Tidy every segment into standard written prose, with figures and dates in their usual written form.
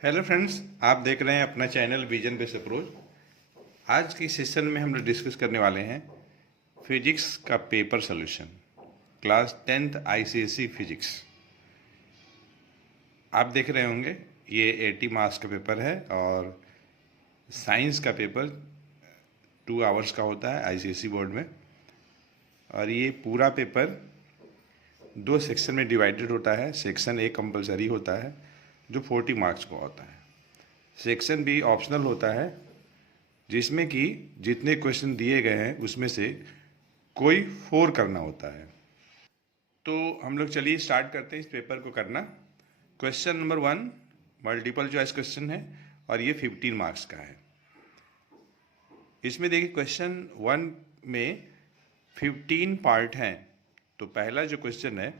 Hello friends, आप देख रहे हैं अपना चैनल विजन बेस्ड अप्रोच। आज की सेशन में हम लोग डिस्कस करने वाले हैं फिजिक्स का paper solution, class 10th ICSE physics. आप देख रहे होंगे ये 80 मार्क्स का पेपर है और साइंस का पेपर 2 आवर्स का होता है आईसीएसई बोर्ड में। और ये पूरा पेपर 2 सेक्शन में डिवाइडेड होता है। सेक्शन ए कंपलसरी होता है जो 40 मार्क्स का होता है। सेक्शन बी ऑप्शनल होता है जिसमें कि जितने क्वेश्चन दिए गए हैं उसमें से कोई 4 करना होता है। तो हम लोग चलिए स्टार्ट करते हैं इस पेपर को करना। Question number 1 multiple choice question है और ये 15 मार्क्स का है। इसमें देखिए क्वेश्चन 1 में 15 पार्ट हैं। तो पहला जो क्वेश्चन है,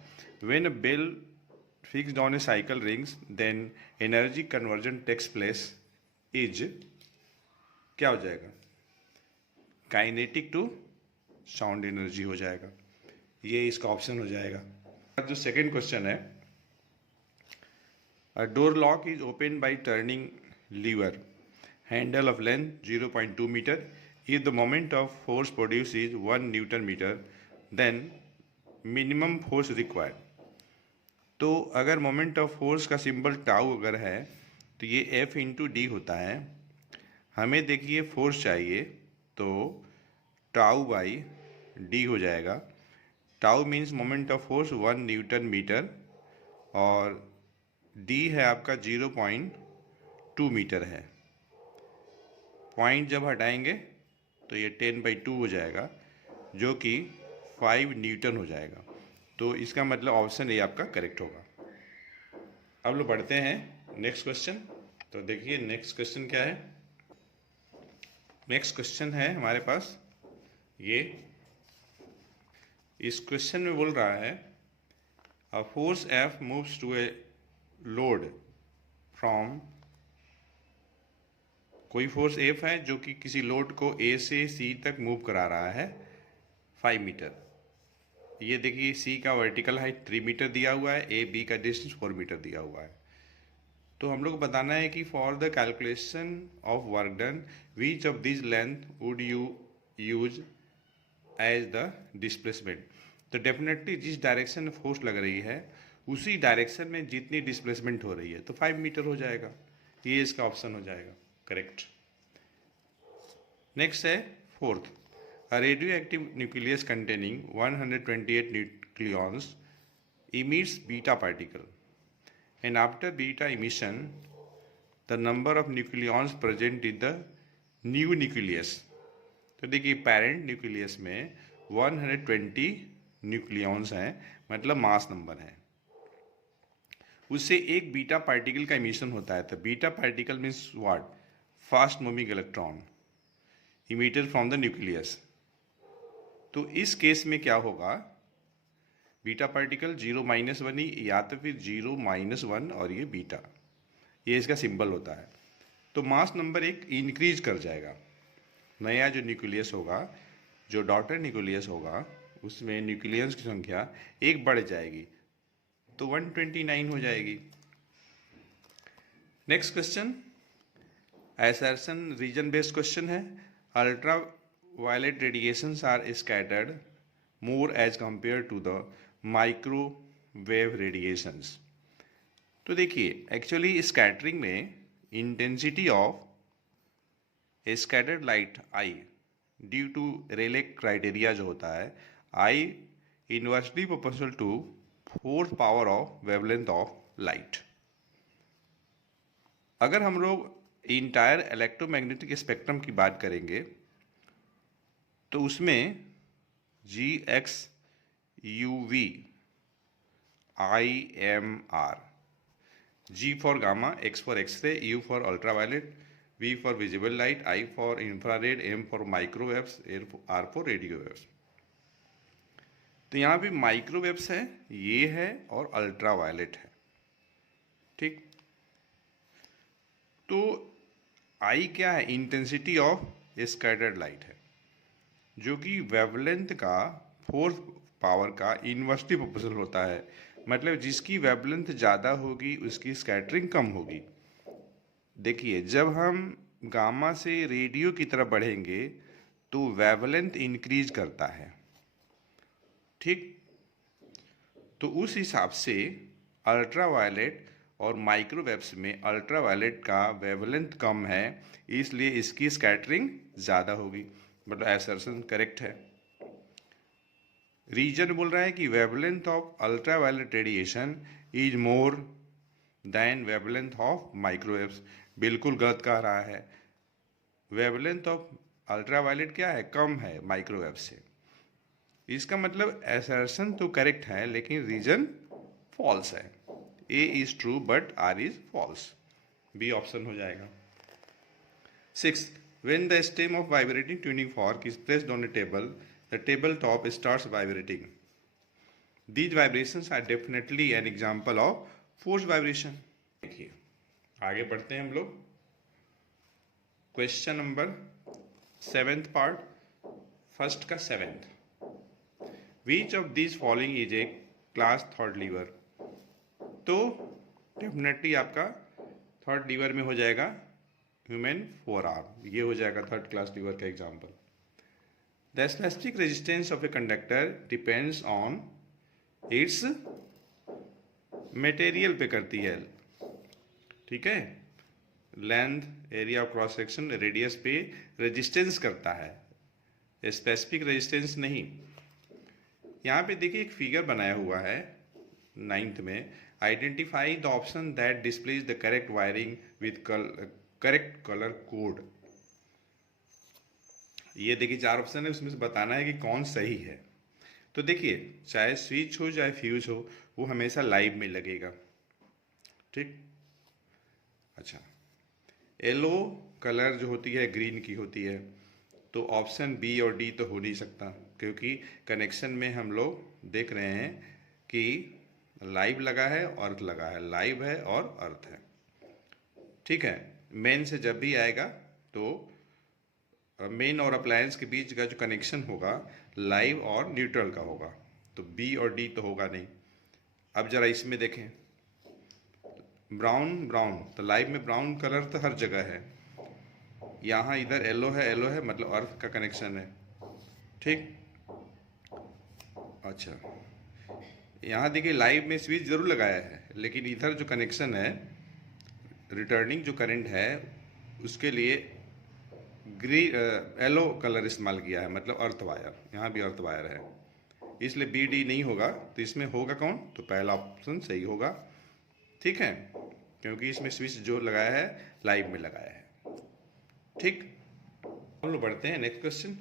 when a bell fixed on a cycle rings then energy conversion takes place is, क्या हो जाएगा? काइनेटिक टू साउंड एनर्जी हो जाएगा, ये इसका ऑप्शन हो जाएगा। जो सेकंड क्वेश्चन है, a door lock is open by turning lever handle of length 0.2 metre if the moment of force produce is 1 newton metre then minimum force required. तो अगर मोमेंट ऑफ फोर्स का symbol tau अगर है तो ये F into D होता है। हमें देखिए फोर्स चाहिए तो टाउ बाई डी हो जाएगा। Tau means moment of force 1 newton metre और डी है आपका 0.2 मीटर है। पॉइंट जब हटाएंगे तो ये 10/2 हो जाएगा जो कि 5 न्यूटन हो जाएगा। तो इसका मतलब ऑप्शन ए आपका करेक्ट होगा। अब लोग बढ़ते हैं नेक्स्ट क्वेश्चन। तो देखिए नेक्स्ट क्वेश्चन क्या है। नेक्स्ट क्वेश्चन है हमारे पास ये। इस क्वेश्चन में बोल रहा है a force F moves to a load from, कोई फोर्स एफ है जो कि किसी लोड को ए से सी तक मूव करा रहा है 5 मीटर। ये देखिए सी का वर्टिकल हाइट 3 मीटर दिया हुआ है, ए बी का डिस्टेंस 4 मीटर दिया हुआ है। तो हम लोग को बताना है कि for the calculation of work done which of this length would you use as the displacement. तो डेफिनेटली जिस डायरेक्शन में फोर्स लग रही है उसी डायरेक्शन में जितनी डिस्प्लेसमेंट हो रही है तो 5 मीटर हो जाएगा। ये इसका ऑप्शन हो जाएगा करेक्ट। नेक्स्ट है fourth, a radio active nucleus containing 128 nucleons emits beta particle and after beta emission the number of nucleons present in the new nucleus। तो देखिए पेरेंट न्यूक्लियस में 120 न्यूक्लियॉन्स हैं, मतलब मास नंबर है। उससे एक बीटा पार्टिकल का इमिशन होता है। तो beta particle means what? Fast moving electron emitted from the nucleus. तो इस केस में क्या होगा? बीटा पार्टिकल 0-1 ही या तो फिर 0-1 और ये बीटा, ये इसका सिंबल होता है। तो मास नंबर एक इंक्रीज कर जाएगा। नया जो न्यूक्लियस होगा, जो डॉटर न्यूक्लियस होगा, उसमें न्यूक्लियस की संख्या एक बढ़ जाएगी तो 129 हो जाएगी। Next question assertion reason based question है। Ultraviolet radiations are scattered more as compare to the microwave radiations. तो देखिए एक्चुअली स्कैटरिंग में intensity of scattered light I due to Rayleigh criteria जो होता है, I inversely proportional to fourth power of wavelength of light. अगर हम लोग entire electromagnetic spectrum की बात करेंगे तो उसमें G X U V I M R, G for gamma, X for X-ray, U for ultraviolet, V for visible light, I for infrared, M for microwaves, R for radio waves। तो यहाँ पे microwaves है, ये है और ultraviolet है। ठीक, तो I क्या है? इंटेंसिटी ऑफ स्कैटर्ड लाइट है जो कि वेवलेंथ का फोर्थ पावर का इन्वर्सली प्रोपोर्शनल होता है। मतलब जिसकी वेवलेंथ ज़्यादा होगी उसकी स्कैटरिंग कम होगी। देखिए, जब हम गामा से रेडियो की तरफ बढ़ेंगे तो वेवलेंथ इंक्रीज करता है, ठीक। तो उस हिसाब से अल्ट्रावायलेट और माइक्रोवेव्स में अल्ट्रावायलेट का वेवलेंथ कम है, इसलिए इसकी स्कैटरिंग ज़्यादा होगी, मतलब असर्शन करेक्ट है। रीजन बोल रहा है कि wavelength of ultraviolet radiation is more than wavelength of microwaves, बिल्कुल गलत कह रहा है। वेवलेंथ ऑफ अल्ट्रावायलेट क्या है, कम है माइक्रोवेव से। इसका मतलब असर्शन तो करेक्ट है लेकिन रीजन फॉल्स है। A is true but R is false, B option हो जाएगा। 6. When the stem of vibrating tuning fork is placed on a table, the table top starts vibrating. These vibrations are definitely an example of force vibration. देखिए, आगे बढ़ते हैं हम लोग। Question number 7th part, first का 7th। Which of these following is a class third lever? तो definitely आपका third liver में हो जाएगा ह्यूमन फोर आर्म, ये हो जाएगा थर्ड क्लास लीवर का example. The specific resistance of a conductor depends on it's material पे करती है, ठीक है। Length, area of cross section, radius पे रेजिस्टेंस करता है, स्पेसिफिक रेजिस्टेंस नहीं। यहाँ पे देखिए एक फिगर बनाया हुआ है 9th में। Identify the option that displays the correct wiring with correct colour code. ये देखिए 4 ऑप्शन है, उसमें से बताना है कि कौन सही है। तो देखिए, चाहे स्विच हो चाहे फ्यूज हो, वो हमेशा लाइव में लगेगा, ठीक। अच्छा, येलो कलर जो होती है ग्रीन की होती है, तो ऑप्शन बी और डी तो हो नहीं सकता, क्योंकि कनेक्शन में हम लोग देख रहे हैं कि लाइव लगा है, अर्थ लगा है, लाइव है और अर्थ है, ठीक है। मेन से जब भी आएगा तो मेन और अप्लायंस के बीच का जो कनेक्शन होगा लाइव और न्यूट्रल का होगा, तो बी और डी तो होगा नहीं। अब जरा इसमें देखें, ब्राउन ब्राउन, तो लाइव में ब्राउन कलर तो हर जगह है, यहाँ इधर येलो है मतलब अर्थ का कनेक्शन है, ठीक। अच्छा, यहाँ देखिए लाइव में स्विच जरूर लगाया है, लेकिन इधर जो कनेक्शन है, रिटर्निंग जो करंट है, उसके लिए येलो कलर इस्तेमाल किया है, मतलब अर्थ वायर, यहाँ भी अर्थ वायर है, इसलिए बी डी नहीं होगा। तो इसमें होगा कौन, तो पहला ऑप्शन सही होगा, ठीक है, क्योंकि इसमें स्विच जो लगाया है लाइव में लगाया है, ठीक। हम लोग बढ़ते हैं next question.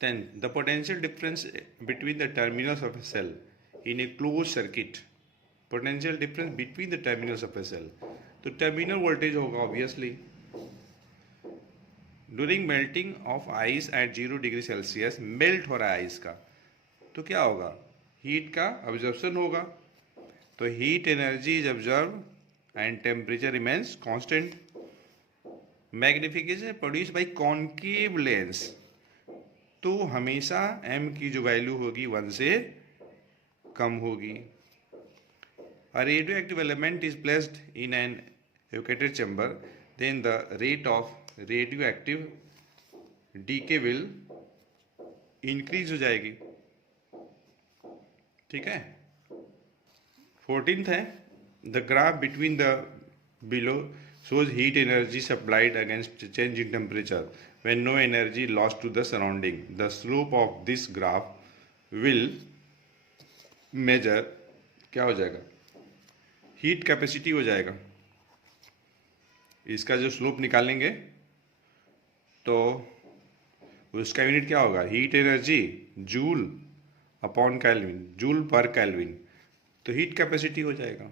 10. The potential difference between the terminals of a cell in a closed circuit. Potential difference between the terminals of a cell. तो टर्मिनल वोल्टेज होगा obviously. During melting of ice eight 0 degree Celsius, melt हो रहा है ice का, तो क्या होगा, heat का ऑब्जर्प्शन होगा, तो heat energy is observe and temperature remains constant. Magnification produce by concave lens, तो हमेशा m की जो वैल्यू होगी 1 से कम होगी। A radioactive element is placed in an evacuated chamber, then the rate of radioactive decay will increase हो जाएगी, ठीक है। 14th है, the graph between the below shows heat energy supplied against change in temperature when no energy lost to the surrounding. The slope of this graph will measure, क्या हो जाएगा, heat capacity हो जाएगा। इसका जो स्लोप निकालेंगे तो उसका यूनिट क्या होगा, heat energy joule upon kelvin, joule पर केल्विन, तो हीट कैपेसिटी हो जाएगा।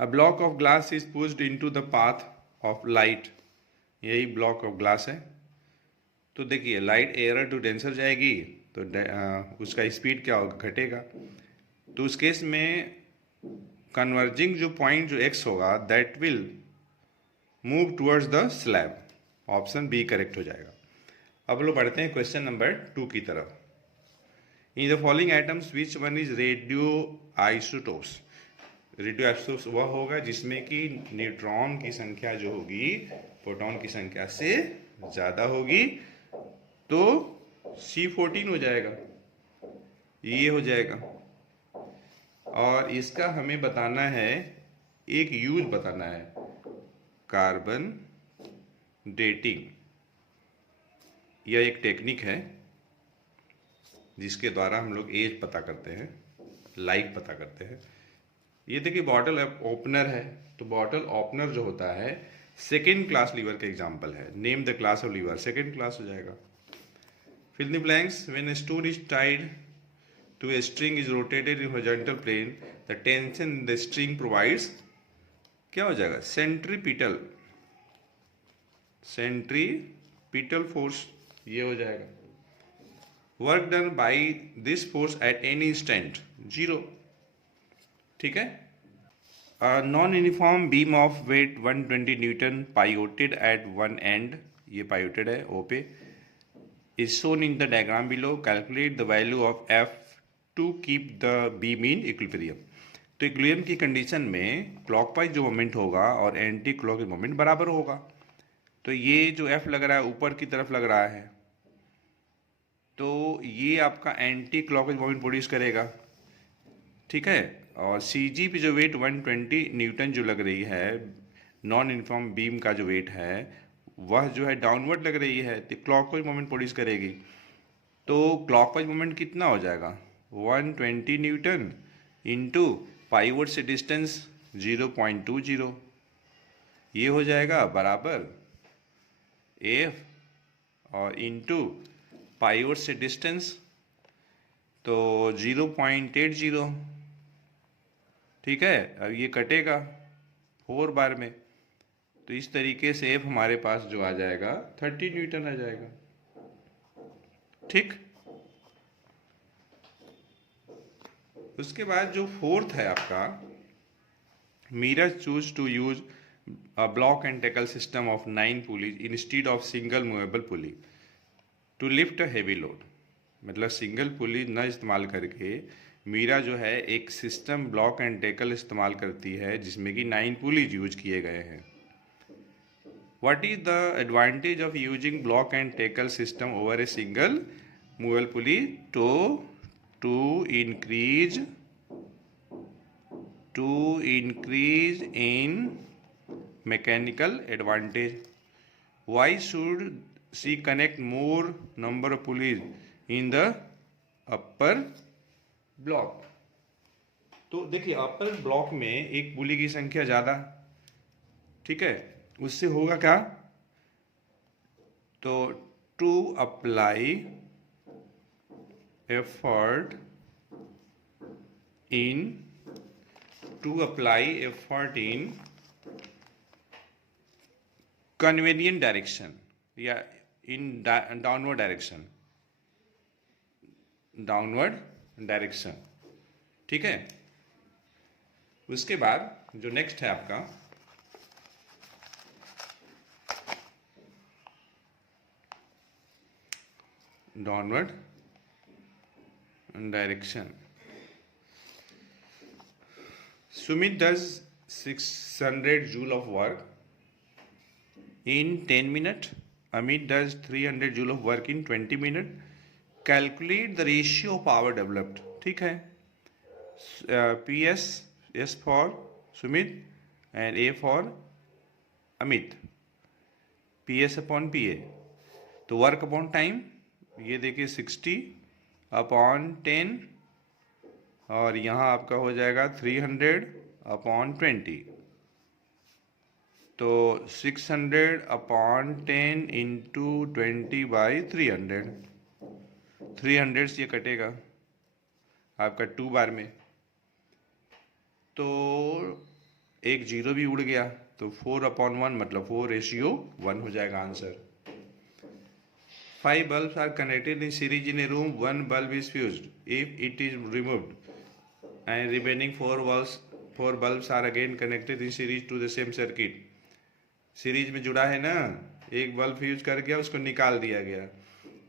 A block of glass is pushed into the path of light, यही ब्लॉक ऑफ ग्लास है। तो देखिए लाइट एयर टू डेंसर जाएगी तो उसका स्पीड क्या होगा, घटेगा। तो उस केस में कन्वर्जिंग जो पॉइंट जो एक्स होगा that will move towards the slab, option B correct हो जाएगा। अब लोग बढ़ते हैं क्वेश्चन नंबर 2 की तरफ। In the following items which one is radio isotopes, radio isotopes वह होगा जिसमें कि न्यूट्रॉन की संख्या जो होगी प्रोटॉन की संख्या से ज़्यादा होगी, तो C14 हो जाएगा, ये हो जाएगा। और इसका हमें बताना है, एक यूज बताना है, कार्बन डेटिंग। यह एक टेक्निक है जिसके द्वारा हम लोग एज पता करते हैं, लाइफ पता करते हैं। ये देखिए बॉटल ओपनर है, तो बॉटल ओपनर जो होता है सेकेंड क्लास लीवर का एग्जाम्पल है। Name the class of lever, second class हो जाएगा। Fill the blanks. When a stone is tied to a string is rotated in horizontal plane, the tension in the string provides, क्या हो जाएगा, centripetal force, ये हो जाएगा। Work done by this force at any instant, 0, ठीक है। Non uniform beam of weight 120 newton pivoted at one end, ये pivoted है ओ पे, is shown in the diagram below. Calculate the value of F to keep the beam in equilibrium. तो equilibrium की condition में clockwise जो moment होगा और anti clockwise moment बराबर होगा। तो ये जो एफ लग रहा है ऊपर की तरफ लग रहा है, तो ये आपका एंटी क्लॉकवाइज मोमेंट प्रोड्यूस करेगा, ठीक है। और सी जी पे जो वेट 120 न्यूटन जो लग रही है, नॉन यूनिफॉर्म बीम का जो वेट है वह जो है डाउनवर्ड लग रही है, तो क्लॉकवाइज मोमेंट प्रोड्यूस करेगी। तो क्लॉकवाइज मोमेंट कितना हो जाएगा, 120 न्यूटन इंटू पाइवट से डिस्टेंस 0.20, ये हो जाएगा बराबर एफ और इंटू पाइवट से डिस्टेंस तो 0.80, ठीक है। अब ये कटेगा 4 बार में, तो इस तरीके से एफ हमारे पास जो आ जाएगा 30 न्यूटन आ जाएगा, ठीक। उसके बाद जो फोर्थ है आपका, Meera choose to use a block and tackle system of 9 pulleys instead of single movable pulley to lift a heavy load. मतलब सिंगल पुली न इस्तेमाल करके मीरा जो है एक सिस्टम ब्लॉक एंड टैकल इस्तेमाल करती है जिसमें कि 9 पुलीज यूज किए गए हैं। What is the advantage of using block and tackle system over a single movable pulley? to increase in mechanical advantage. Why should she connect more number of pulleys in the upper block? तो देखिए अपर block में एक पुली की संख्या ज्यादा, ठीक है, उससे होगा क्या, तो to apply effort in convenient direction या in downward direction, ठीक है। उसके बाद जो नेक्स्ट है आपका downward direction. Sumit does 600 joule of work in 10 minutes. Amit does 300 joule of work in 20 minutes. Calculate the ratio of power developed. ठीक है। PS S for Sumit and A for Amit. PS upon PA. तो work upon time ये देखिए 60/10 और यहाँ आपका हो जाएगा 300/20, तो 600/10 इंटू 20/300, 300 से ये कटेगा आपका 2 बार में, तो एक जीरो भी उड़ गया, तो 4/1 मतलब 4:1 हो जाएगा answer. 5 bulbs are connected in series in a room. 1 bulb is fused. If it is removed, and remaining 4 bulbs are again connected in series to the same circuit. Series में जुड़ा है ना, एक बल्ब फ्यूज कर गया, उसको निकाल दिया गया,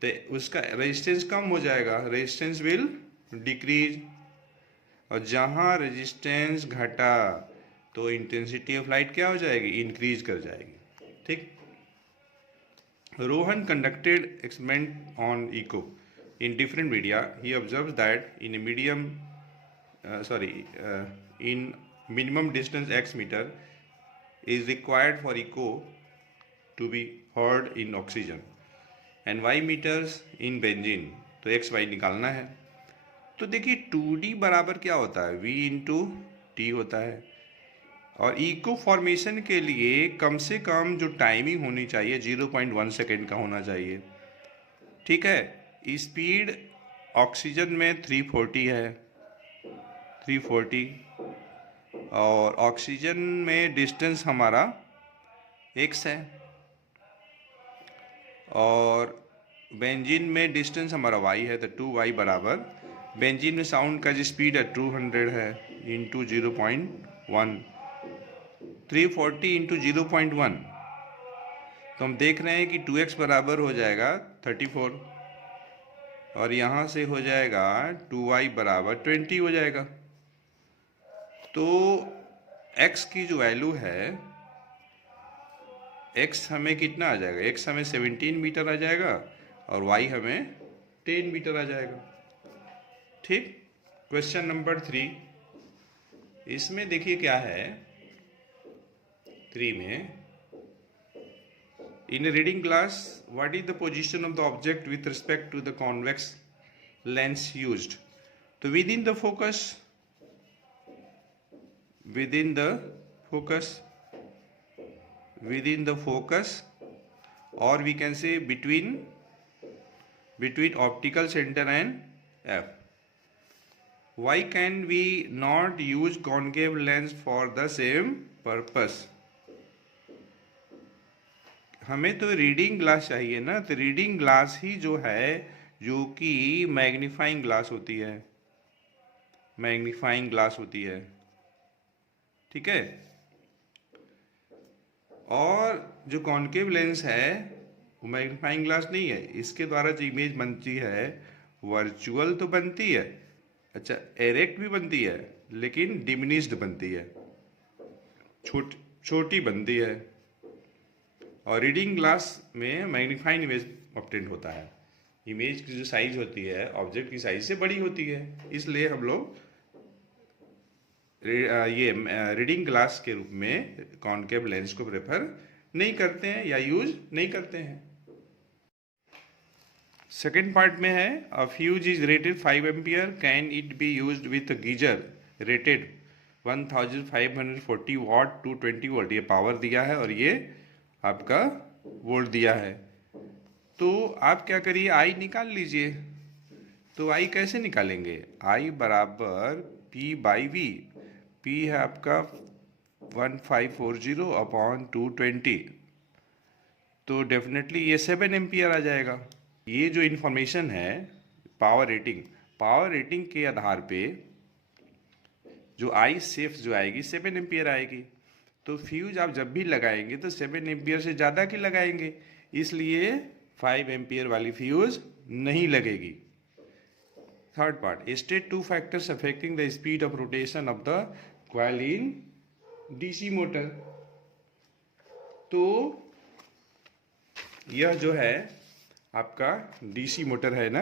तो उसका रेजिस्टेंस कम हो जाएगा, रेजिस्टेंस विल डिक्रीज। और जहाँ रेजिस्टेंस घटा तो इंटेंसिटी ऑफ लाइट क्या हो जाएगी, इंक्रीज कर जाएगी। ठीक। Rohan conducted experiment on echo in different media. He observes that in a in minimum distance x meter is required for echo to be heard in oxygen and y meters in benzene. तो x Y निकालना है। तो देखिए 2D बराबर क्या होता है, v into T होता है। और इको फॉर्मेशन के लिए कम से कम जो टाइमिंग होनी चाहिए 0.1 सेकेंड का होना चाहिए। ठीक है। स्पीड ऑक्सीजन में 340 है, 340। और ऑक्सीजन में डिस्टेंस हमारा x है और बेंजीन में डिस्टेंस हमारा y है, तो 2y बराबर बेंजीन में साउंड का जो स्पीड है 200 है इंटू 0.1, 340 इंटू 0.1। तो हम देख रहे हैं कि 2x बराबर हो जाएगा 34 और यहाँ से हो जाएगा 2y बराबर 20 हो जाएगा। तो x की जो वैल्यू है, x हमें कितना आ जाएगा, x हमें 17 मीटर आ जाएगा और y हमें 10 मीटर आ जाएगा। ठीक। क्वेश्चन नंबर 3, इसमें देखिए क्या है। 3 में, in a reading glass, what is the position of the object with respect to the convex lens used? तो within the focus, or we can say between optical center and f. Why can we not use concave lens for the same purpose? हमें तो reading glass चाहिए ना, तो reading glass ही जो है, जो कि मैग्नीफाइंग ग्लास होती है, मैग्नीफाइंग ग्लास होती है। ठीक है। और जो कॉन्केव लेंस है वो मैग्नीफाइंग ग्लास नहीं है, इसके द्वारा जो इमेज बनती है वर्चुअल तो बनती है, अच्छा एरेक्ट भी बनती है, लेकिन डिमिनिश्ड बनती है, छोटी बनती है। और रीडिंग ग्लास में मैग्नीफाइंग इमेज ऑब्टेन होता है। इमेज की जो साइज होती है ऑब्जेक्ट की साइज से बड़ी होती है, इसलिए हम लोग ये रीडिंग ग्लास के रूप में कॉन्केव लेंस को प्रेफर नहीं करते हैं या यूज नहीं करते हैं। सेकेंड पार्ट में है, a fuse is rated 5 ampere, can it be used with geyser rated 1540 watt to 20 volt. ये पावर दिया है और ये आपका वोल्ट दिया है। तो आप क्या करिए, आई निकाल लीजिए। तो आई कैसे निकालेंगे, आई बराबर P बाई वी। P है आपका 1540 अपॉन 220, तो डेफिनेटली ये 7 एम्पियर आ जाएगा। ये जो इन्फॉर्मेशन है पावर रेटिंग के आधार पे जो आई सेफ जो आएगी 7 एम्पियर आएगी। तो फ्यूज आप जब भी लगाएंगे तो 7 एम्पियर से ज़्यादा की लगाएंगे, इसलिए 5 एम्पियर वाली फ्यूज नहीं लगेगी। Third part, state 2 factors affecting the speed of rotation of the coil in DC motor. तो यह जो है आपका डीसी मोटर है ना,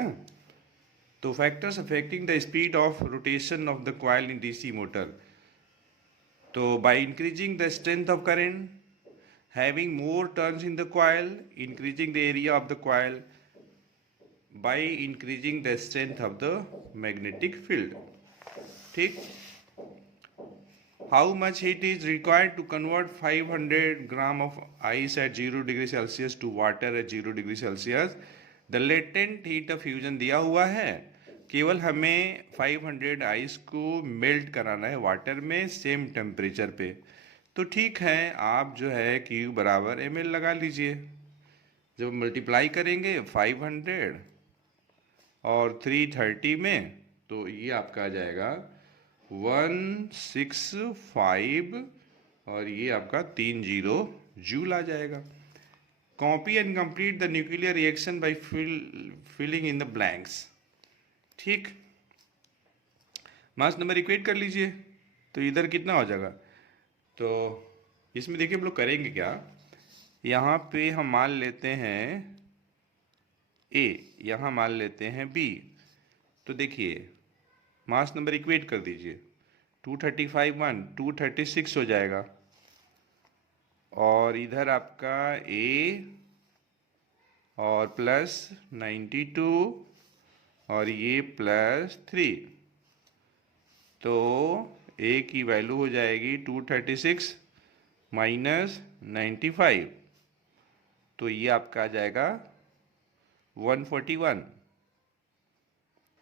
तो factors affecting the speed of rotation of the coil in DC motor, तो by increasing the strength of current, having more turns in the coil, increasing the area of the coil, by increasing the strength of the magnetic field. ठीक। How much heat is required to convert 500 gram of ice at 0 degree Celsius to water at 0 degree Celsius? The latent heat of fusion दिया हुआ है, केवल हमें 500 ice को melt कराना है water में सेम टेम्परेचर पे। तो ठीक है, आप जो है Q बराबर ml लगा लीजिए। जब मल्टीप्लाई करेंगे 500 और 330 में, तो ये आपका आ जाएगा 165 और ये आपका 30 जूल आ जाएगा। Copy and complete the nuclear reaction by filling in the blanks. ठीक। मास नंबर इक्वेट कर लीजिए, तो इधर कितना हो जाएगा। तो इसमें देखिए हम लोग करेंगे क्या, यहाँ पे हम मान लेते हैं ए, यहाँ मान लेते हैं बी। तो देखिए मास नंबर इक्वेट कर दीजिए, 235 1 236 हो जाएगा, और इधर आपका ए और प्लस 92 और ये प्लस 3, तो ए की वैल्यू हो जाएगी 236 माइनस 95, तो ये आपका आ जाएगा 141।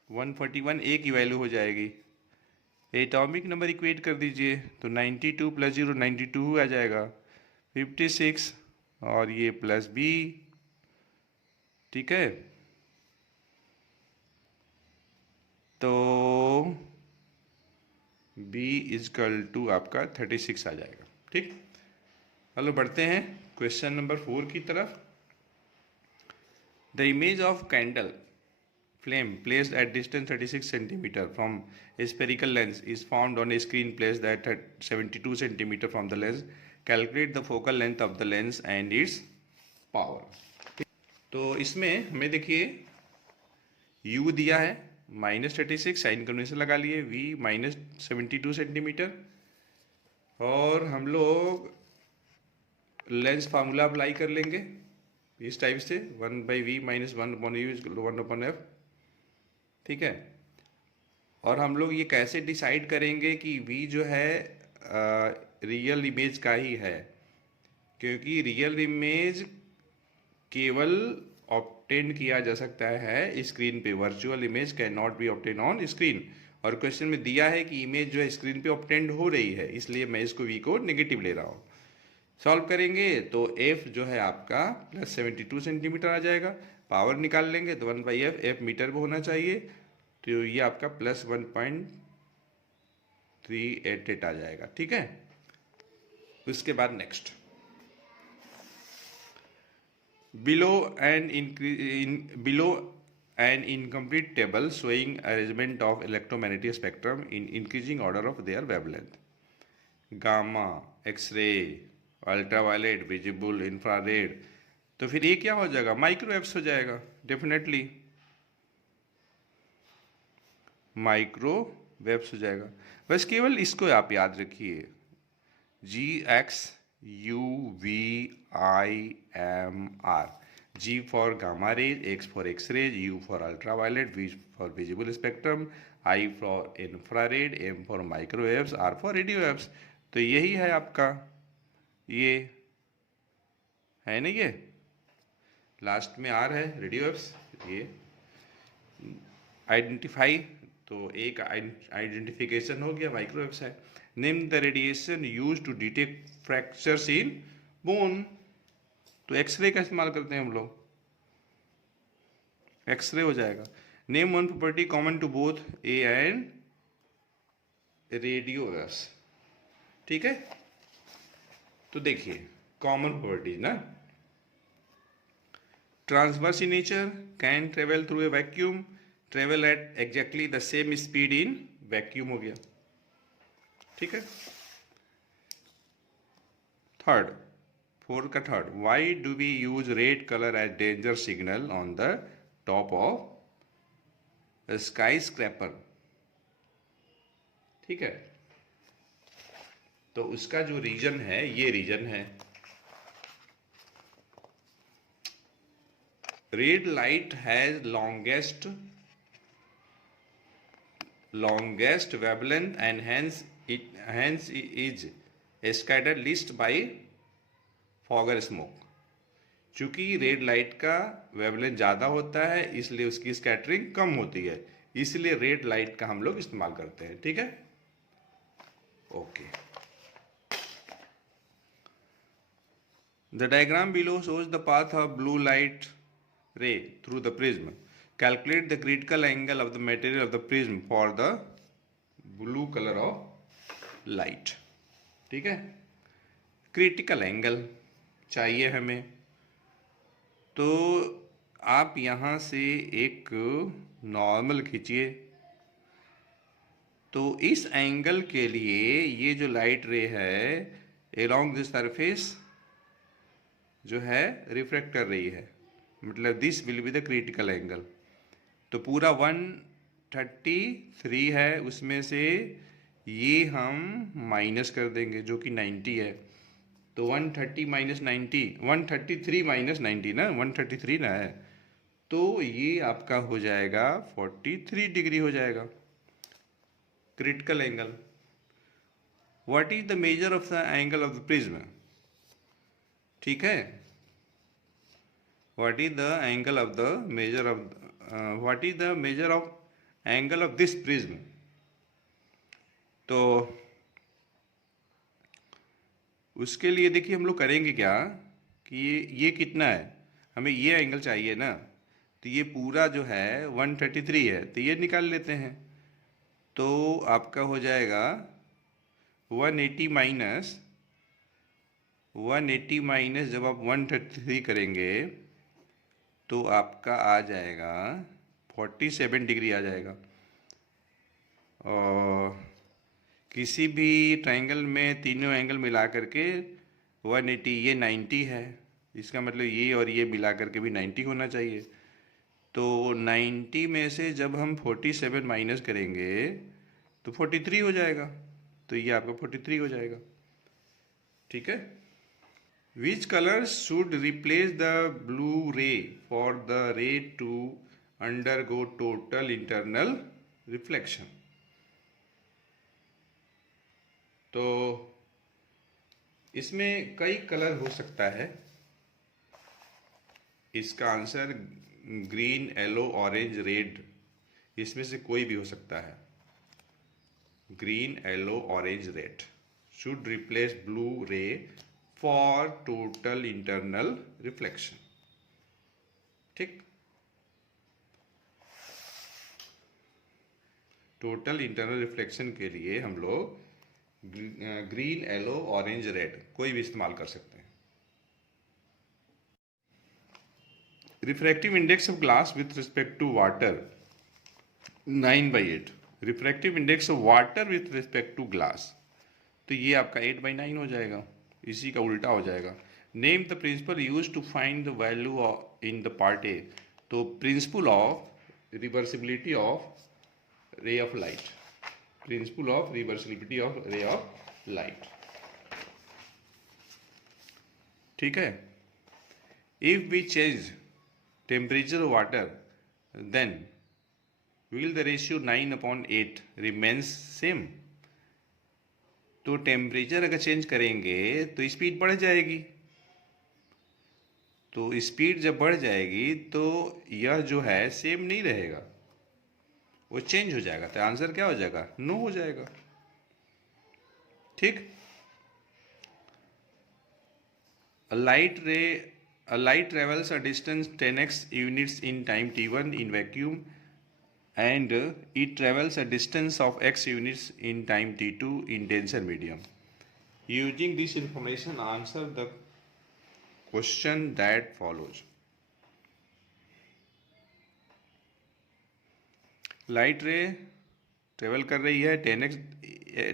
141 ए की वैल्यू हो जाएगी। एटॉमिक नंबर इक्वेट कर दीजिए, तो 92 प्लस 0 92 आ जाएगा, 56 और ये प्लस बी। ठीक है, तो b इजकल टू आपका 36 आ जाएगा। ठीक, चलो बढ़ते हैं क्वेश्चन नंबर 4 की तरफ। The image of candle flame placed at distance 36 centimeter from a spherical lens is found on a screen placed at 72 centimeter from the lens. Calculate the focal length of the lens and its power. तो इसमें हमें देखिए u दिया है -36, sign convention लगा लिए, v -72 centimetre, और हम लोग लेंस फार्मूला अप्लाई कर लेंगे इस टाइप से, 1/v - 1/u=1/f। ठीक है, और हम लोग ये कैसे डिसाइड करेंगे कि v जो है रियल इमेज का ही है, क्योंकि रियल इमेज केवल ऑब्टेन किया जा सकता है स्क्रीन पे, virtual image can not be obtain on screen. और क्वेश्चन में दिया है कि इमेज जो है स्क्रीन पे ऑब्टेन हो रही है, इसलिए मैं इसको v को नेगेटिव ले रहा हूँ। सॉल्व करेंगे तो f जो है आपका +72 सेंटीमीटर आ जाएगा। पावर निकाल लेंगे तो 1/f, f मीटर में होना चाहिए, तो ये आपका +1.388 आ जाएगा। ठीक है, उसके बाद next, below an incomplete table showing arrangement of electromagnetic spectrum in increasing order of their wavelength, gamma, X ray, ultraviolet, visible, infrared, तो फिर ये क्या हो जाएगा, माइक्रोवेव्स हो जाएगा, डेफिनेटली माइक्रोवेव्स हो जाएगा। बस केवल इसको आप याद रखिए, GXUVIMR, G for gamma rays, X for X rays, U for ultraviolet, V for visible spectrum, I for infrared, M for microwaves, R for radio waves. तो यही है आपका, ये है ना, ये लास्ट में R है, रेडियोवेव्स। ये आइडेंटिफाई, तो एक आइडेंटिफिकेशन हो गया, माइक्रोवेव्स है। Name the radiation use to detect fractures in bone, तो एक्सरे का इस्तेमाल करते हैं हम लोग, एक्सरे हो जाएगा। Name one property common to both A and radio waves. ठीक है, तो देखिए कॉमन प्रॉपर्टीज ना, transverse in nature, can travel through a vacuum, travel at exactly the same speed in vacuum, हो गया। ठीक है, थर्ड, 4 का third, why do we use red colour as danger signal on the top of skyscraper. ठीक है, तो उसका जो रीजन है, ये रीजन है, red light has longest wavelength and hence is scattered least by fogger smoke। चूंकि red light का वेवलेंथ ज़्यादा होता है, इसलिए उसकी स्कैटरिंग कम होती है, इसलिए रेड लाइट का हम लोग इस्तेमाल करते हैं। ठीक है, okay. The diagram below shows the path of blue light ray through the prism. Calculate the critical angle of the material of the prism for the blue color of light। ठीक है, क्रिटिकल एंगल चाहिए हमें, तो आप यहाँ से एक normal खींचिए, तो इस एंगल के लिए ये जो लाइट रे है अलोंग दिस सरफेस जो है रिफ्लेक्ट कर रही है, मतलब this will be the critical angle. तो पूरा 133 है, उसमें से ये हम माइनस कर देंगे जो कि 90 है। तो 130 माइनस 90, 133 माइनस 90 ना, 133 ना है, तो ये आपका हो जाएगा 43 डिग्री हो जाएगा critical angle. What is the measure of the angle of the prism? ठीक है, what is the angle of the measure of what is the measure of angle of this prism? तो उसके लिए देखिए हम लोग करेंगे क्या कि ये कितना है, हमें ये एंगल चाहिए ना, तो ये पूरा जो है 133 है, तो ये निकाल लेते हैं। तो आपका हो जाएगा 180 माइनस 180 माइनस जब आप 133 करेंगे तो आपका आ जाएगा 47 डिग्री आ जाएगा। और किसी भी ट्रायंगल में तीनों एंगल मिला करके 180, ये 90 है, इसका मतलब ये और ये मिला करके भी 90 होना चाहिए। तो 90 में से जब हम 47 माइनस करेंगे तो 43 हो जाएगा, तो ये आपका 43 हो जाएगा। ठीक है। Which color should replace the blue ray for the ray to undergo total internal reflection? तो इसमें कई कलर हो सकता है। इसका answer green, yellow, orange, red, इसमें से कोई भी हो सकता है। Green, yellow, orange, red should replace blue ray for total internal reflection। ठीक, टोटल इंटरनल रिफ्लेक्शन के लिए हम लोग ग्रीन, येलो, ऑरेंज, रेड कोई भी इस्तेमाल कर सकते हैं। Refractive index of glass with respect to water 9/8। Refractive index of water with respect to glass, तो ये आपका 8/9 हो जाएगा, इसी का उल्टा हो जाएगा। Name the principle use to find the value in the part A. तो principle of reversibility of ray of light, principle of reversibility of ray of light. ठीक है। If we change temperature of water then will the ratio 9/8 remains same. तो temperature अगर change करेंगे तो speed बढ़ जाएगी, तो स्पीड जब बढ़ जाएगी तो यह जो है सेम नहीं रहेगा, वो चेंज हो जाएगा। तो आंसर क्या हो जाएगा? नो हो जाएगा। ठीक। A light travels a distance 10x units in time t1 in vacuum and it travels a distance of x units in time t2 in denser medium. Using this information, answer the question that follows. Light रे travel कर रही है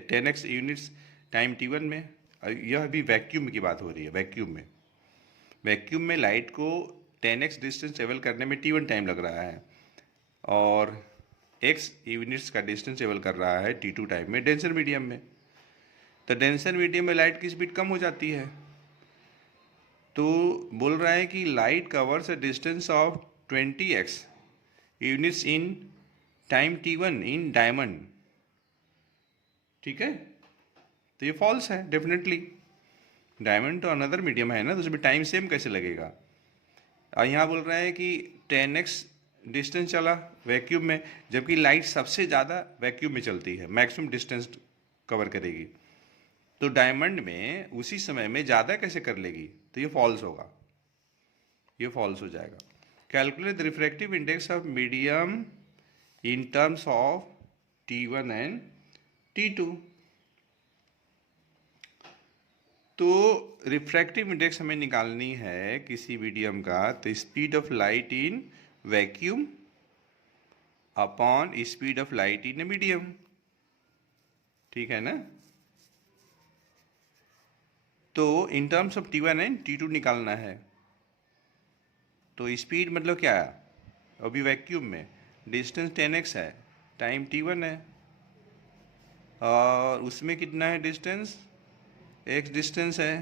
10x units time t1 में। यह भी vacuum की बात हो रही है। वैक्यूम में लाइट को 10x डिस्टेंस ट्रेवल करने में t1 टाइम लग रहा है और x यूनिट्स का डिस्टेंस ट्रेवल कर रहा है t2 टाइम में डेंसर मीडियम में। तो डेंसर मीडियम में लाइट की स्पीड कम हो जाती है, तो बोल रहा है कि light covers a distance of 20x units in time t1 in diamond. ठीक है, तो ये फॉल्स है डेफिनेटली। डायमंड तो अनदर मीडियम है ना, तो उसमें टाइम सेम कैसे लगेगा। और यहाँ बोल रहा है कि 10x डिस्टेंस चला वैक्यूम में, जबकि लाइट सबसे ज़्यादा वैक्यूम में चलती है, मैक्सिमम डिस्टेंस कवर करेगी, तो डायमंड में उसी समय में ज़्यादा कैसे कर लेगी, तो ये फॉल्स होगा, ये फॉल्स हो जाएगा। Calculate the refractive index of medium in terms of t1 and t2। तो रिफ्रैक्टिव इंडेक्स हमें निकालनी है किसी मीडियम का, तो speed of light in vacuum upon speed of light in a medium. ठीक है ना। तो in terms of T1 and T2 निकालना है। तो स्पीड मतलब क्या है, अभी वैक्यूम में डिस्टेंस 10x है, टाइम T1 है, और उसमें कितना है डिस्टेंस, x डिस्टेंस है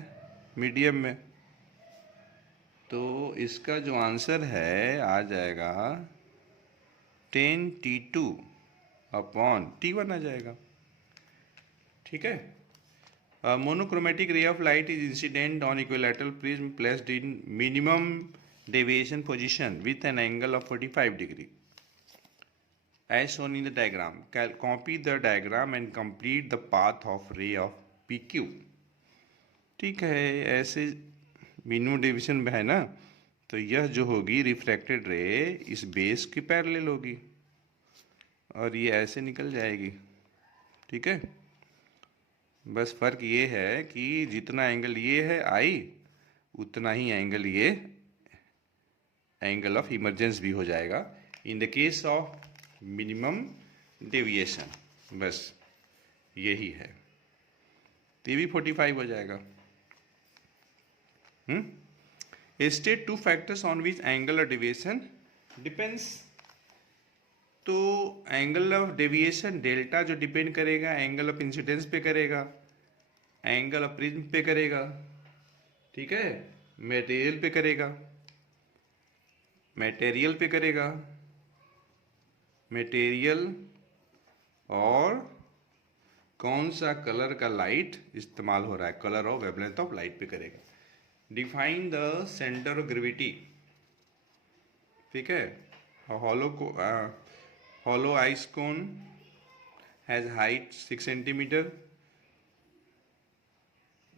मीडियम में। तो इसका जो आंसर है आ जाएगा 10T2 अपॉन T1 आ जाएगा। ठीक है। मोनोक्रोमेटिक रे of light is incident on equilateral prism placed in minimum deviation position with an angle of 45 degree as shown in the diagram. Copy the diagram and complete the path of ray of PQ. ठीक है, ऐसे minimum deviation में है ना, तो यह जो होगी रिफ्रैक्टेड रे इस बेस की पैरेलल होगी और ये ऐसे निकल जाएगी। ठीक है, बस फर्क ये है कि जितना एंगल ये है आई, उतना ही एंगल ये एंगल ऑफ इमरजेंस भी हो जाएगा in the case of minimum deviation. बस यही है, तो ये भी 45 हो जाएगा। State two factors on which angle of deviation depends. तो एंगल ऑफ डेविएशन डेल्टा जो डिपेंड करेगा एंगल ऑफ इंसिडेंस पे करेगा, एंगल ऑफ प्रिज्म पे करेगा, ठीक है, मटेरियल पे करेगा, मटेरियल पे करेगा, मटेरियल और कौन सा कलर का लाइट इस्तेमाल हो रहा है, कलर और वेवलेंथ ऑफ लाइट पे करेगा। Define the centre of gravity. ठीक है, hollow ice cone has height 6 centimeter.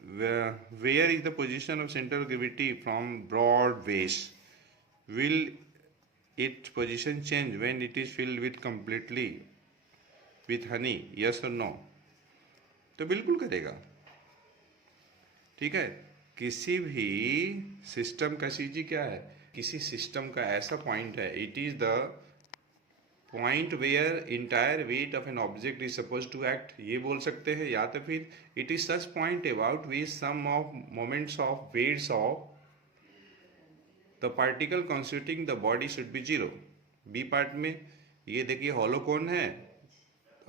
Where is the position of center of gravity from broad base? Will its position change when it is filled with completely with honey? Yes or no? तो बिल्कुल करेगा। ठीक है, किसी भी system का CG क्या है, किसी सिस्टम का ऐसा पॉइंट है, it is the point where entire weight of an object is suppose to act, ये बोल सकते हैं, या तो फिर it is such point about which sum of moments of weights of the particle constituting the body should be zero. B part में ये देखिए हॉलो कोन है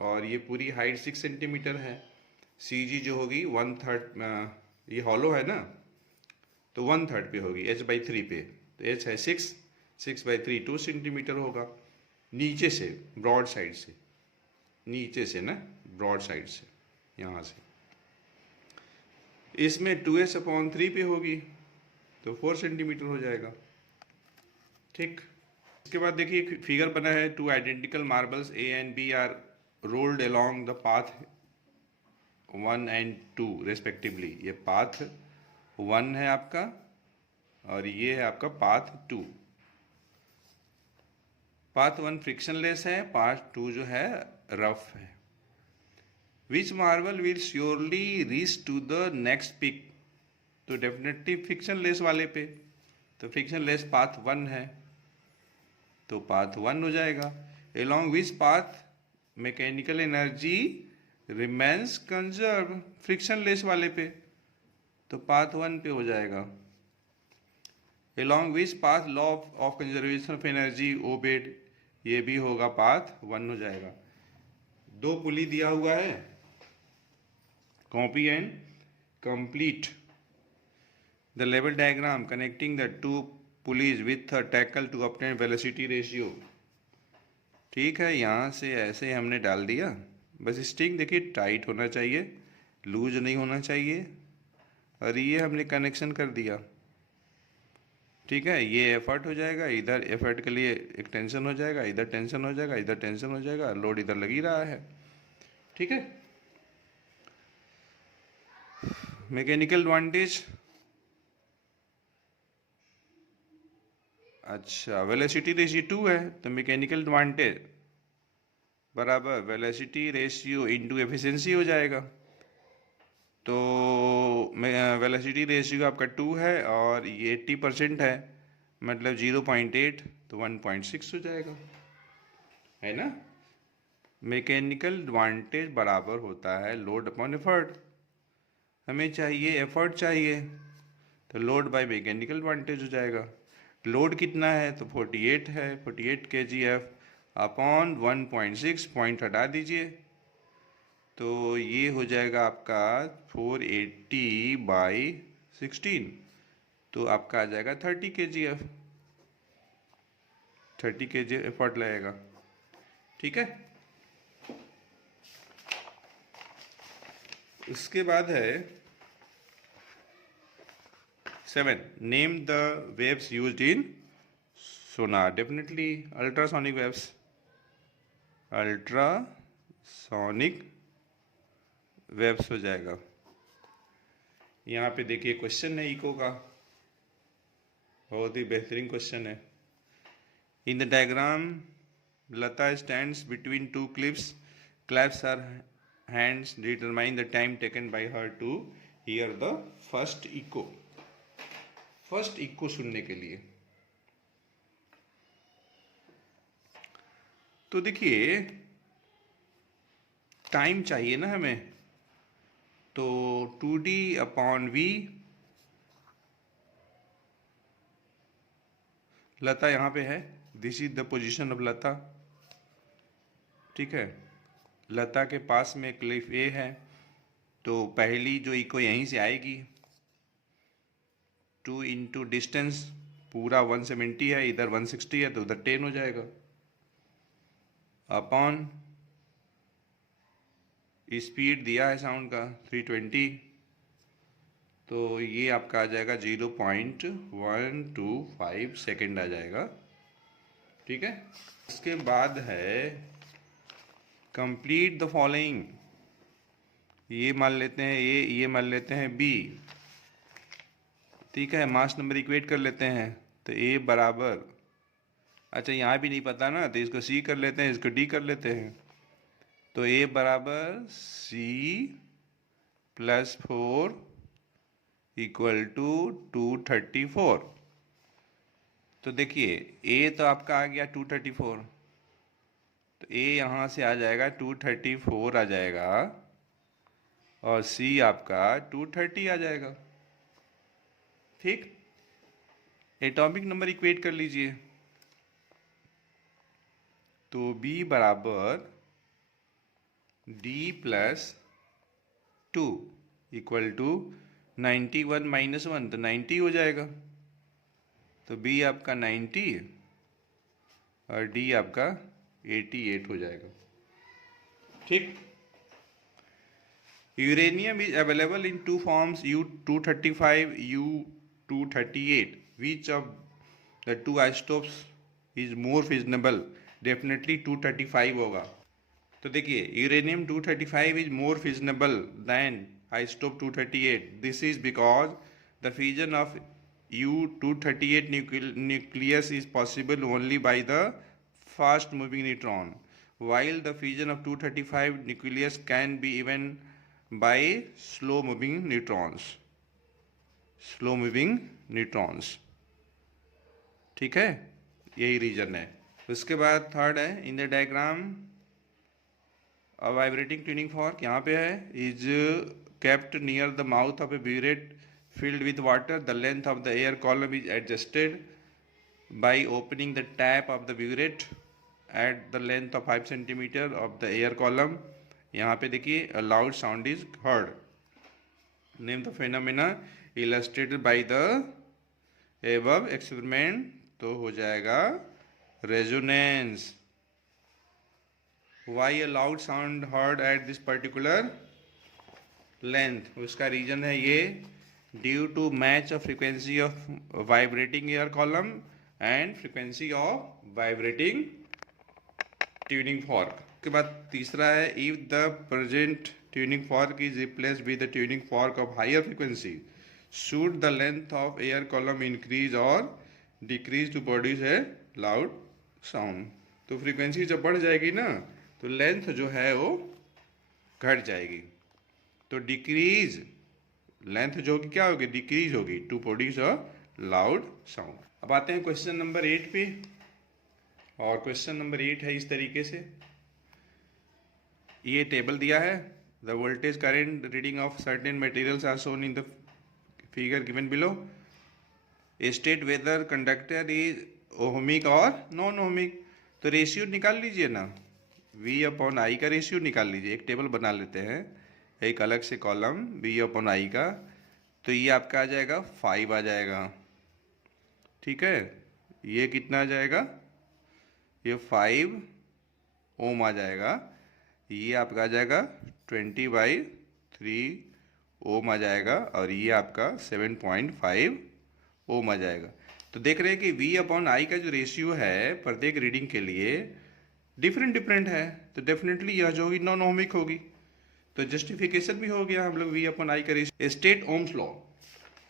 और ये पूरी हाइट 6 सेंटीमीटर है, सी जी जो होगी 1/3, ये हॉलो है ना, तो 1/3 पे होगी h/3 पे, तो h है 6/3 2 सेंटीमीटर होगा नीचे से, ब्रॉड साइड से, नीचे से ना, ब्रॉड साइड से यहाँ से, इसमें 2h/3 पे होगी तो 4 सेंटीमीटर हो जाएगा। ठीक, इसके बाद देखिए फिगर बना है, 2 identical marbles A and B are rolled along the path 1 and 2 respectively. ये पाथ 1 है आपका और ये है आपका पाथ 2। पाथ 1 फ्रिक्शनलेस है, पाथ 2 जो है रफ है। Which marble will surely reach to the next peak, तो डेफिनेटली फ्रिक्शनलेस वाले पे, तो फ्रिक्शनलेस पाथ 1 है तो पाथ 1 हो जाएगा। Along which path mechanical energy remains conserve, frictionless वाले पे, तो पाथ 1 पे हो जाएगा। Along which path law of conservation of energy obeyed, ये भी होगा पाथ 1 हो जाएगा। 2 पुली दिया हुआ है, copy and complete the level diagram connecting the 2 pulleys with a tackle to obtain velocity ratio. ठीक है, यहाँ से ऐसे हमने डाल दिया, बस स्टिंग देखिए टाइट होना चाहिए, लूज नहीं होना चाहिए, और ये हमने कनेक्शन कर दिया। ठीक है, ये एफर्ट हो जाएगा, इधर एफर्ट के लिए एक टेंशन हो जाएगा, इधर टेंशन हो जाएगा, इधर टेंशन हो जाएगा, लोड इधर लग ही रहा है। ठीक है, मैकेनिकल एडवांटेज, अच्छा वेलोसिटी रेशियो 2 है तो मैकेनिकल एडवांटेज बराबर वेलोसिटी रेशियो इनटू एफिशिएंसी हो जाएगा। तो वेलोसिटी रेशियो आपका 2 है और ये 80% है, मतलब 0.8, तो 1.6 हो जाएगा, है ना। मैकेनिकल एडवांटेज बराबर होता है लोड अपॉन एफर्ट। हमें चाहिए एफर्ट चाहिए, तो लोड बाय मैकेनिकल एडवांटेज हो जाएगा। लोड कितना है, तो 48 है, 48 kgf अपॉन 1.6, पॉइंट हटा दीजिए, तो ये हो जाएगा आपका 480/16, तो आपका आ जाएगा 30 kgf, 30 kg एफर्ट लगेगा। ठीक है, उसके बाद है 7, name the waves used in Sonar. Definitely ultrasonic waves, ultrasonic waves हो जाएगा। यहाँ पे देखिए क्वेश्चन है इको का, बहुत ही बेहतरीन क्वेश्चन है। In the diagram Lata stands between two clips, claps her hands, determine the time taken by her to hear the first echo. First echo सुनने के लिए तो देखिए टाइम चाहिए ना हमें, तो 2D/V, लता यहाँ पे है, this is the position of Lata. ठीक है, लता के पास में क्लिफ ए है, तो पहली जो इको यहीं से आएगी, 2 इंटू डिस्टेंस, पूरा 170 है, इधर 160 है, तो उधर 10 हो जाएगा, अपॉन स्पीड दिया है साउंड का 320, तो ये आपका आ जाएगा 0.125 सेकेंड आ जाएगा। ठीक है, उसके बाद है कंप्लीट द फॉलोइंग। ये मान लेते हैं ये मान लेते हैं बी। ठीक है, मास नंबर इक्वेट कर लेते हैं, तो ए बराबर, अच्छा यहाँ भी नहीं पता ना, तो इसको सी कर लेते हैं, इसको डी कर लेते हैं, तो ए बराबर C+4 इक्वल टू 234। तो देखिए ए तो आपका आ गया 234, तो ए यहाँ से आ जाएगा 234 आ जाएगा, और सी आपका 230 आ जाएगा। ठीक, एटॉमिक नंबर इक्वेट कर लीजिए, तो B बराबर D+2 इक्वल टू 91 - 1, तो 90 हो जाएगा, तो B आपका 90 और D आपका 88 हो जाएगा। ठीक, uranium is available in 2 forms, U-235, U-238, which of the 2 isotopes is more फिजनेबल। Definitely 235 होगा। तो देखिए uranium 235 is more fissionable than isotope 238. This is because the fission of U-238 nucleus is possible only by the fast moving neutron, while the fission of 235 nucleus can be even by slow moving neutrons. Slow moving neutrons. ठीक है, यही reason है। उसके बाद third है, in the diagram vibrating tuning fork यहाँ पे है, is kept near the mouth of A burette filled with water. The length of the air column is adjusted by opening the tap of the burette at the length of 5 centimeter of the air column. यहाँ पे देखिए a loud sound is heard. Name the phenomena illustrated by the above experiment. तो हो जाएगा resonance. Why a loud sound heard at this particular length? उसका reason है ये, due to match of frequency of vibrating air column and frequency of vibrating tuning fork. उसके बाद तीसरा है, if the present tuning fork is replaced with the tuning fork of higher frequency, should the length of air column increase or decrease to produce a loud sound? तो frequency जब बढ़ जाएगी ना, तो लेंथ जो है वो घट जाएगी, तो डिक्रीज लेंथ जो होगी क्या होगी, डिक्रीज होगी, to produce a loud sound. अब आते हैं क्वेश्चन नंबर 8 पे, और क्वेश्चन नंबर 8 है इस तरीके से, ये टेबल दिया है, the voltage current reading of certain materials are shown in the figure given below, state whether conductor is ohmic और नॉन ओहमिक। तो रेशियो निकाल लीजिए ना, V अपॉन आई का रेशियो निकाल लीजिए। एक टेबल बना लेते हैं, एक अलग से कॉलम V अपॉन आई का, तो ये आपका आ जाएगा 5 आ जाएगा, ठीक है। ये कितना आ जाएगा, ये 5 ओम आ जाएगा। ये आपका आ जाएगा 20/3 ओम आ जाएगा, और ये आपका 7.5 ओम आ जाएगा। तो देख रहे हैं कि V अपॉन आई का जो रेशियो है प्रत्येक रीडिंग के लिए डिफरेंट है, तो डेफिनेटली यह जो होगी नॉन ओमिक होगी। तो जस्टिफिकेशन भी हो गया हम लोग V अपॉन आई का रेशियो। स्टेट ओम्स लॉ,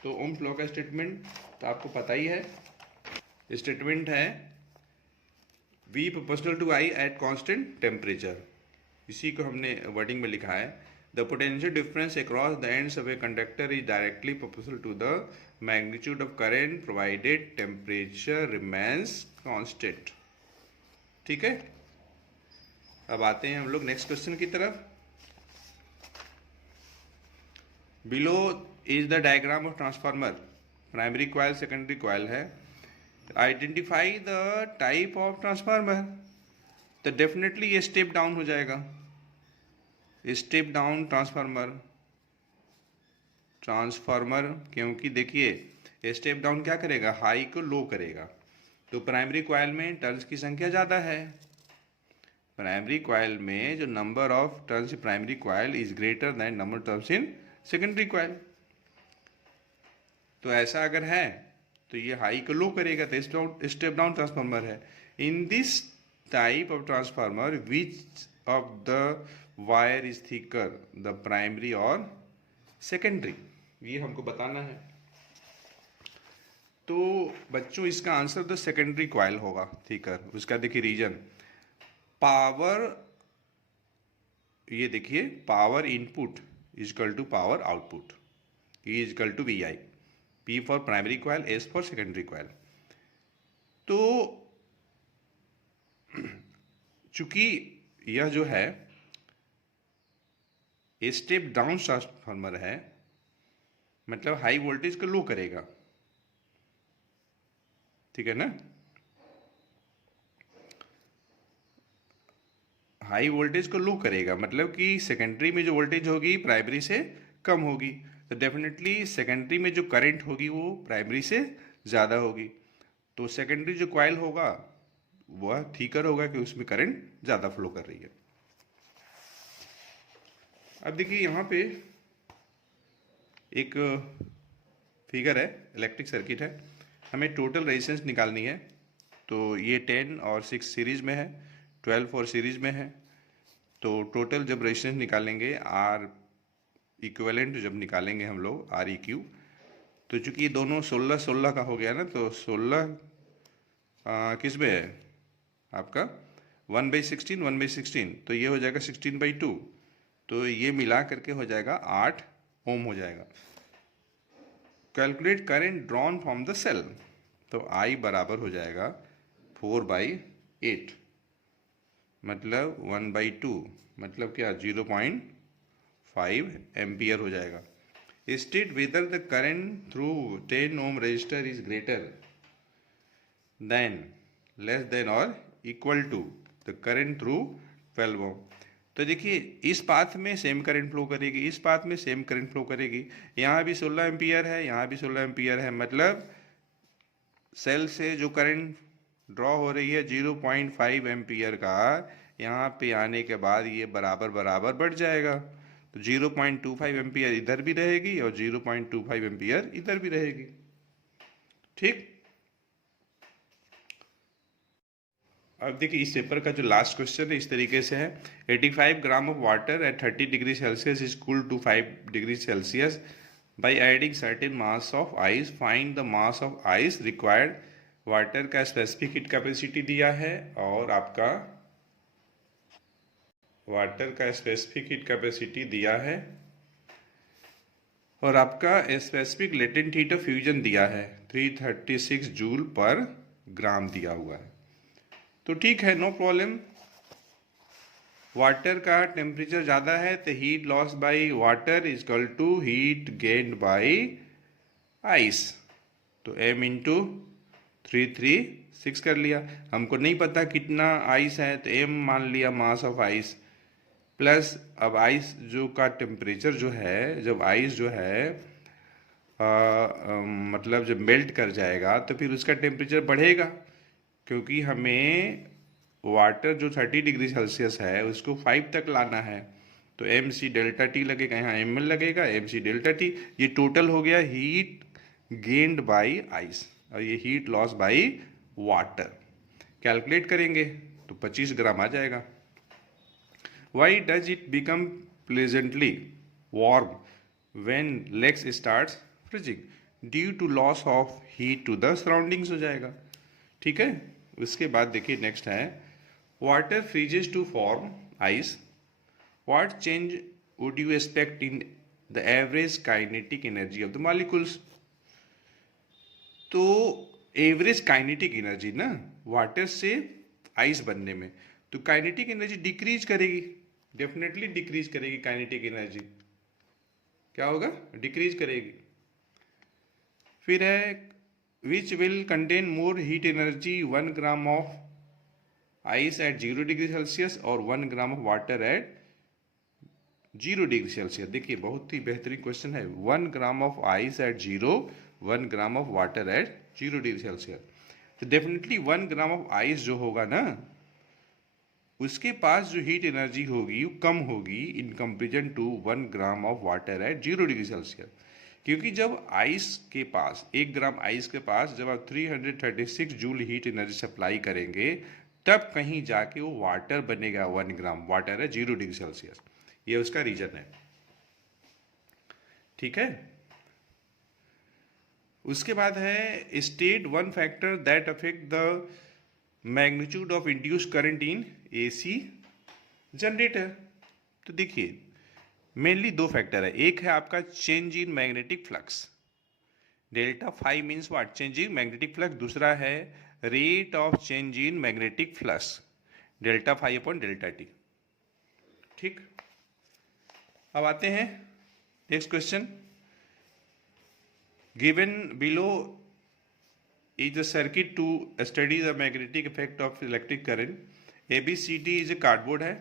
तो ओम्स लॉ का स्टेटमेंट तो आपको पता ही है। स्टेटमेंट है V proportional to I at constant temperature, इसी को हमने वर्डिंग में लिखा है। The potential difference across the ends of a conductor is directly proportional to the magnitude of current provided temperature remains constant, ठीक है। अब आते हैं हम लोग नेक्स्ट क्वेश्चन की तरफ। Below is the diagram of transformer, primary coil secondary coil है। Identify the type of transformer, तो डेफिनेटली ये स्टेप डाउन हो जाएगा, स्टेप डाउन ट्रांसफार्मर। क्योंकि देखिए स्टेप डाउन क्या करेगा, हाई को लो करेगा। तो प्राइमरी कॉइल में टर्न्स की संख्या ज़्यादा है, प्राइमरी कॉइल में जो number of turns primary coil is greater than number turns in secondary coil. तो ऐसा अगर है तो ये हाई को लो करेगा, तो स्टेप डाउन ट्रांसफार्मर है। In this type of transformer which of the wire is thicker, the primary और सेकेंडरी, ये हमको बताना है। तो बच्चों इसका आंसर द सेकेंडरी कॉइल होगा थिकर। उसका देखिए रीजन, पावर, ये देखिए power input is equal to power output, E is equal to VI, P for primary coil, S for secondary coil. तो चूंकि यह जो है स्टेप डाउन ट्रांसफार्मर है, मतलब हाई वोल्टेज को लो करेगा, ठीक है ना। हाई वोल्टेज को लो करेगा मतलब कि सेकेंडरी में जो वोल्टेज होगी प्राइमरी से कम होगी, तो डेफिनेटली सेकेंडरी में जो करंट होगी वो प्राइमरी से ज़्यादा होगी। तो सेकेंडरी जो कॉइल होगा वह थिकर होगा कि उसमें करंट ज़्यादा फ्लो कर रही है। अब देखिए यहाँ पे एक फिगर है, इलेक्ट्रिक सर्किट है, हमें टोटल रेजिस्टेंस निकालनी है। तो ये 10 और 6 सीरीज में है, 12 और सीरीज में है। तो टोटल जब रेजिस्टेंस निकालेंगे आर इक्विवेलेंट जब निकालेंगे हम लोग आर ई क्यू, तो चूंकि ये दोनों 16 का हो गया ना, तो 16 किस में है आपका 1/16 1/16, तो ये हो जाएगा 16/2, तो ये मिला करके हो जाएगा 8 ओम हो जाएगा। Calculate current drawn from the cell, तो I बराबर हो जाएगा 4/8, मतलब 1/2, मतलब क्या 0.5 एम्पियर हो जाएगा। State whether the current through 10 ohm resistor is greater than, less than और equal to the current through 12 ohm. तो देखिए इस पाथ में सेम करंट फ्लो करेगी, इस पाथ में सेम करंट फ्लो करेगी। यहाँ भी 16 एम्पियर है, यहाँ भी 16 एम्पियर है, मतलब सेल से जो करंट ड्रॉ हो रही है 0.5 एम्पियर का, यहाँ पे आने के बाद ये बराबर बराबर बढ़ जाएगा। तो 0.25 एम्पियर इधर भी रहेगी और 0.25 एम्पियर इधर भी रहेगी, ठीक। अब देखिए इस पेपर का जो लास्ट क्वेश्चन है इस तरीके से है, 85 gram of water at 30 degree Celsius is cooled to 5 degree Celsius by adding certain mass of ice, find the mass of ice required. Water का स्पेसिफिक हीट कैपेसिटी दिया है और आपका वाटर का स्पेसिफिक हीट कैपेसिटी दिया है और आपका specific latent heat of fusion दिया है 336 जूल पर ग्राम दिया हुआ है। तो ठीक है, नो प्रॉब्लम, वाटर का टेम्परेचर ज़्यादा है तो heat loss by water is equal to heat gained by ice. तो m इंटू 336 कर लिया। हमको नहीं पता कितना आइस है तो m मान लिया मास ऑफ आइस, प्लस अब आइस जो का टेम्परेचर जो है, जब आइस जो है मतलब जब मेल्ट कर जाएगा तो फिर उसका टेम्परेचर बढ़ेगा, क्योंकि हमें वाटर जो 30 डिग्री सेल्सियस है उसको 5 तक लाना है। तो एम सी डेल्टा टी लगेगा, यहाँ एम एल लगेगा, एम सी डेल्टा टी। ये टोटल हो गया हीट गेन्ड बाई आइस और ये heat loss by water. Calculate करेंगे तो 25 ग्राम आ जाएगा। Why does it become pleasantly warm when legs starts freezing? Due to loss of heat to the surroundings हो जाएगा। ठीक है। उसके बाद देखिए नेक्स्ट है, water freezes to form ice, what change would you expect in the average kinetic energy of the molecules? तो average kinetic energy ना वाटर से आइस बनने में, तो काइनेटिक एनर्जी डिक्रीज करेगी, डेफिनेटली डिक्रीज करेगी काइनेटिक एनर्जी। क्या होगा? डिक्रीज करेगी। फिर है which will contain more heat energy, 1 gram of ice eight 0 degree Celsius और 1 gram of water at 0 degree Celsius. देखिए बहुत ही बेहतरीन क्वेश्चन है। 1 gram of ice eight 0, 1 gram of water at 0 degree Celsius. तो डेफिनेटली 1 ग्राम ऑफ आइस जो होगा ना, उसके पास जो हीट एनर्जी होगी वो कम होगी in comparison to 1 gram of water at 0 degree Celsius. क्योंकि जब आइस के पास 1 ग्राम आइस के पास जब आप 336 जूल हीट एनर्जी सप्लाई करेंगे तब कहीं जाके वो वाटर बनेगा। 1 ग्राम वाटर है 0 डिग्री सेल्सियस, ये उसका रीजन है। ठीक है। उसके बाद है state one factor that affect the magnitude of induce current in AC generator. तो देखिए मेनली दो फैक्टर है। एक है आपका change in magnetic flux, delta phi means what? Change in magnetic flux. दूसरा है rate of change in magnetic flux, delta phi upon delta T. ठीक। अब आते हैं next question. Given below is a circuit to study the magnetic effect of electric current. ABCD is a cardboard है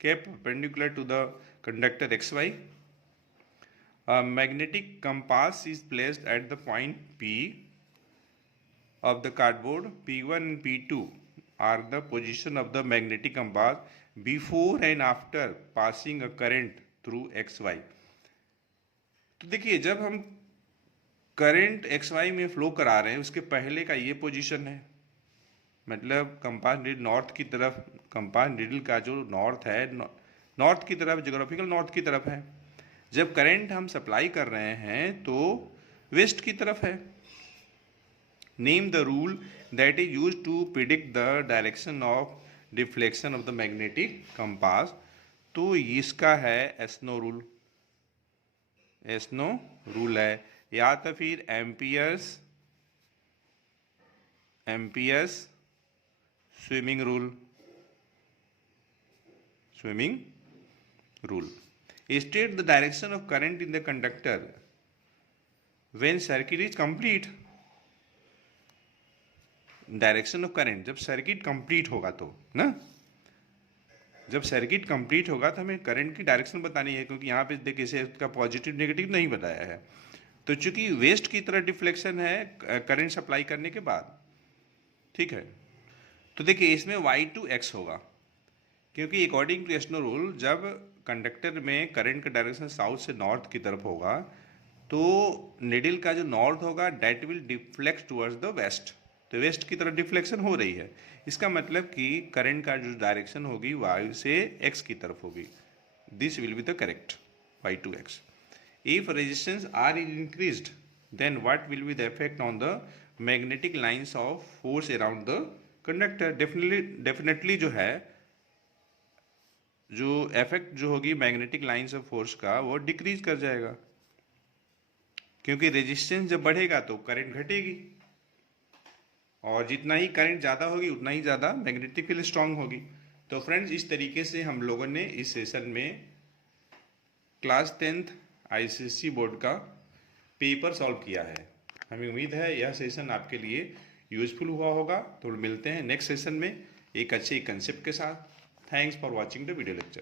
kept perpendicular to the conductor XY. A magnetic compass is placed at the point P of the cardboard. P1 and P2 are the position of the magnetic compass before and after passing a current through XY. तो देखिए जब हम current XY में flow करा रहे हैं उसके पहले का ये पोजीशन है, मतलब कंपास नीडल नॉर्थ की तरफ, कंपास नीडल का जो नॉर्थ है नॉर्थ की तरफ, ज्योग्राफिकल नॉर्थ की तरफ है। जब करंट हम सप्लाई कर रहे हैं तो वेस्ट की तरफ है। Name the rule that is use to predict the direction of deflection of the magnetic compass. तो इसका है एस्नो रूल। एस्नो रूल है, या तो फिर amperes swimming rule. Swimming rule state the direction of current in the conductor when circuit is complete. Direction of current जब circuit complete होगा तो ना, जब सर्किट कंप्लीट होगा तो हमें करंट की डायरेक्शन बतानी है, क्योंकि यहाँ पे देखिए इसे इसका पॉजिटिव नेगेटिव नहीं बताया है। तो चूंकि वेस्ट की तरह डिफ्लेक्शन है करंट सप्लाई करने के बाद, ठीक है, तो देखिए इसमें y2x होगा, क्योंकि अकॉर्डिंग टू एस्नो रूल जब कंडक्टर में करंट का डायरेक्शन साउथ से नॉर्थ की तरफ होगा तो निडल का जो नॉर्थ होगा that will deflect towards the west. तो वेस्ट की तरफ डिफ्लेक्शन हो रही है, इसका मतलब कि करंट का जो डायरेक्शन होगी y से x की तरफ होगी। This will be the correct y2x. If resistance R is increased, then what will be the effect on the magnetic lines of force around the conductor? Definitely जो है जो इफेक्ट जो होगी मैग्नेटिक लाइंस ऑफ फोर्स का वो decrease कर जाएगा, क्योंकि रेजिस्टेंस जब बढ़ेगा तो करंट घटेगी और जितना ही करंट ज़्यादा होगी उतना ही ज़्यादा मैग्नेटिक फील्ड स्ट्रांग होगी। तो फ्रेंड्स, इस तरीके से हम लोगों ने इस सेशन में क्लास 10th आईसीएसई बोर्ड का पेपर सॉल्व किया है। हमें उम्मीद है यह सेशन आपके लिए यूजफुल हुआ होगा। तो मिलते हैं नेक्स्ट सेशन में एक अच्छे कंसेप्ट के साथ। Thanks for watching the video lecture.